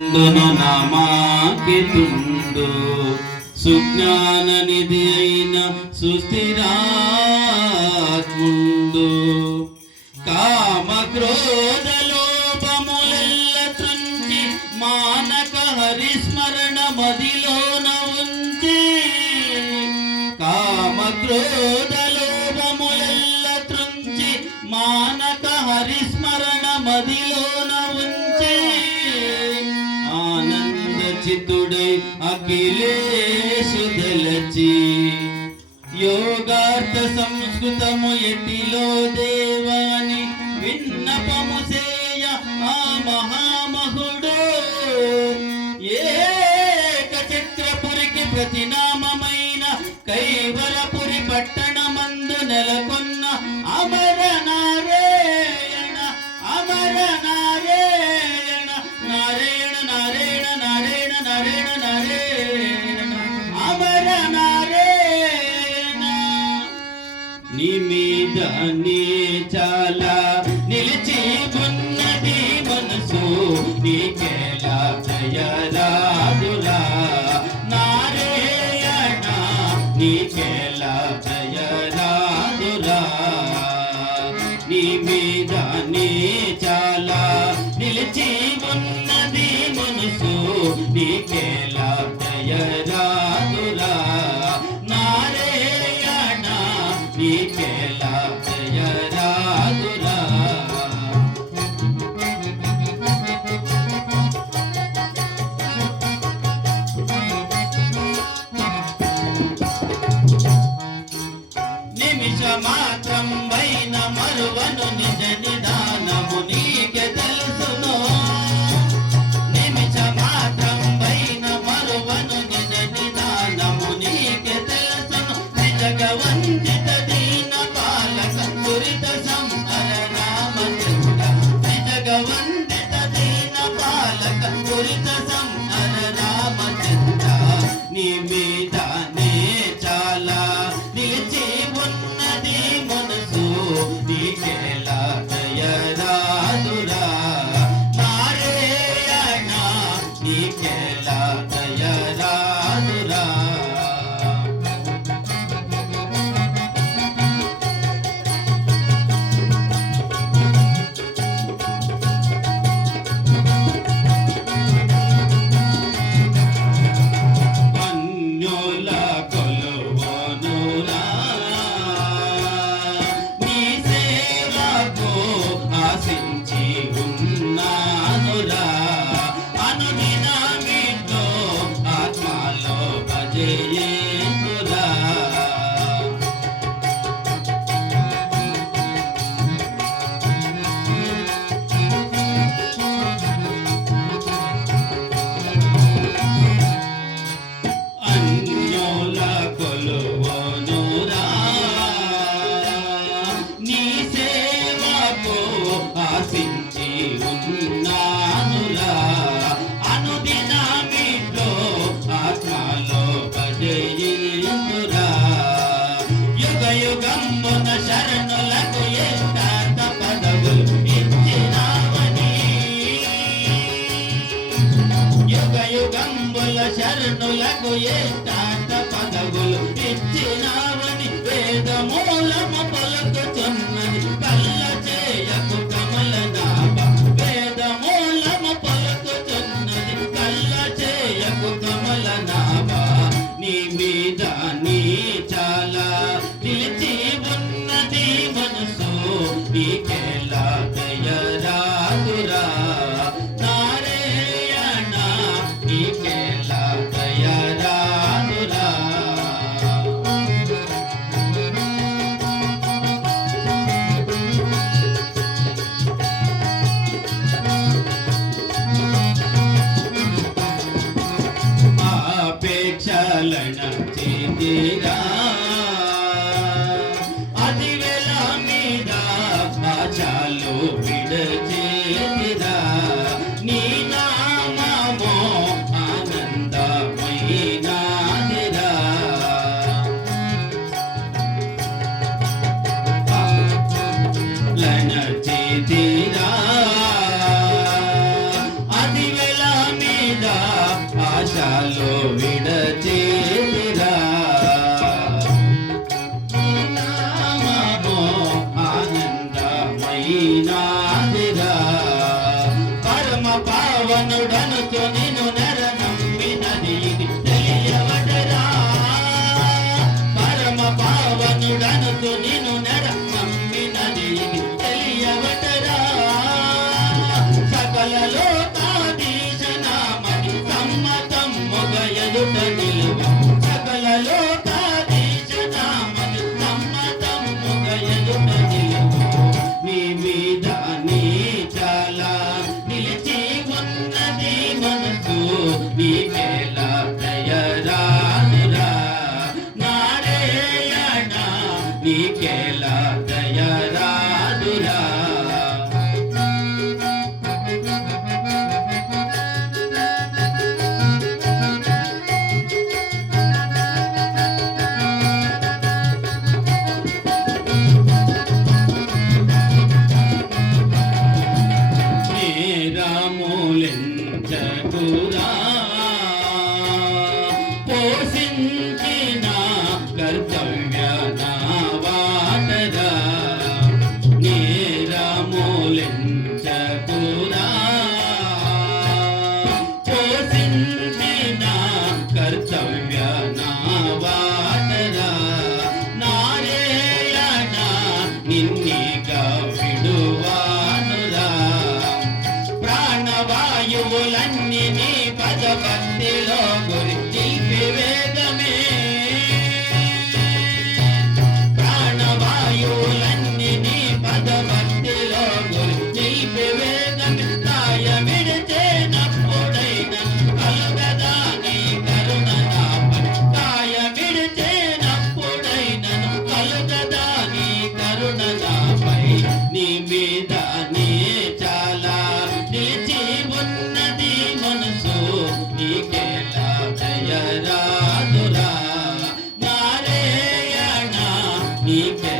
నామాకి తుండు సుజ్ఞాన నిధి అయిన సుస్థిరాత్ముండు కామ క్రోధ లోపములెల్ల త్రుంచి మానక హరిస్మరణ మదిలోన ఉంచి కామ క్రోధ లోపములెల్ల త్రుంచి మానక హరిస్మరణ మదిలోన ఉంచి ఆనంద చిత్తుడై అఖిలేశు దలచి యోగార్థ సంస్కృతము ఎటిలో దేవాని విన్నపము సేయ ఆ మహామహుడు ఏక చక్రపురికి ప్రతినామమైన కైవలపురి పట్టణమందు నెలకొన్న అమర నారాయణ అమర నారాయణ నారాయణ నారాయణ నారాయణ నారాయణ నారాయణ అమర నారాయణ నీ మీద నీ చాలా నిలిచి ఉన్నది మనసు నీకేలా జయరాదురా నారాయణ నీకేలా జయరాదురా నీ మీద నీ చాలా నిలిచి ఉన్నది మనసు నీకేలా జయరాదురా నారాయణ నీకేలా జయరాదురా నిమిష మాత్రం వైన మరువను నిజ నిదానము నీకే తెలుసును నిమిష మాత్రం వైన మరువను నిజ నిదానము నీకే తెలుసును నిజగవందిత దీన పాలక దురిత సంహర రామచంద్ర నిజగవందిత దీన పాలక దురిత సంహర రామచంద్ర నీ మీద నే చాలా నిలిచి ఉన్నది మనసు నీకేలా జయరాదురా నారాయణ నీకేలా జయరాదురా అన్యోల కొలువనురా నీ సేవకు ఆశించి ఉన్నానురా అనుదినమితో ఆత్మలో భజయేందురా అన్యోల కొలువనురా నీ సేవకు ఆశించి ఉన్నానురా అనుదినమితో ఆత్మలో భజయేందురా యుగ యుగంబున శరణులకు ఎష్టార్థ పదవులు ఇచ్చినావని యుగ యుగంబుల శరణులకు ఎష్టార్థ పదవులు ఇచ్చినావని వేదమూలము పలుకుతున్నది కల్ల చేయకు కమల నాభ వేదమూలము పలుకుతున్నది కల్ల చేయకు కమల నాభ నీ మీద నీ చాలా నిలిచి ఉన్నది మనసు నీకేలా జయరాదురా నారాయణ నీకేలా జయరాదురా దేశాలు విడచేరా నామము ఆనందమైనాదిరా పరమ పావనుడనుచు నిన్ను నెర నమ్మినది ఇది తెలియవటరా పరమ పావనుడనుచు నిన్ను నెర నమ్మినది ఇది తెలియవటరా సకల లోకాధీశ నామది సమ్మతమ్ముగ ఎదుట నిలువ సకల లోకాధీశ నామది సమ్మతమ్ముగ ఎదుట నిలువ నీ మీద నీ చాలా నిలిచి ఉన్నది మనసు నీకేలా దయరాదురా నారాయణ నీకేలా దయరాదురా రాములెంచకురా పోషించిన కర్తవ్య నావాటరా నీ రాములెంచకురా పోషించిన కర్తవ్య నావాటరా నారాయణ నిన్నిగా విడువానురా ప్రాణవాయువులన్నీ నీ పదభక్తిలో గురి నిలిపివేగమే ప్రాణవాయువులన్నీ నీ పదభక్తిలో గురి నిలిపివేగమే కాయమిడిచేనప్పుడైన కలుగదా నీ కరుణ నాపై కాయమిడిచేనప్పుడైనను కలుగదా నీ కరుణ నాపై నీ మీద నీ చాలా నిలిచి ఉన్నది మనసు నీకేలా దయరాదురా నారాయణ నీకే